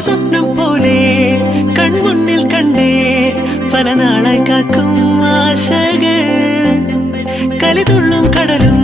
സ്വപ്നം പോലെ കൺമുന്നിൽ കണ്ടേ പല നാളായി കാക്കും ആശകൾ കലിതുള്ളും കടലും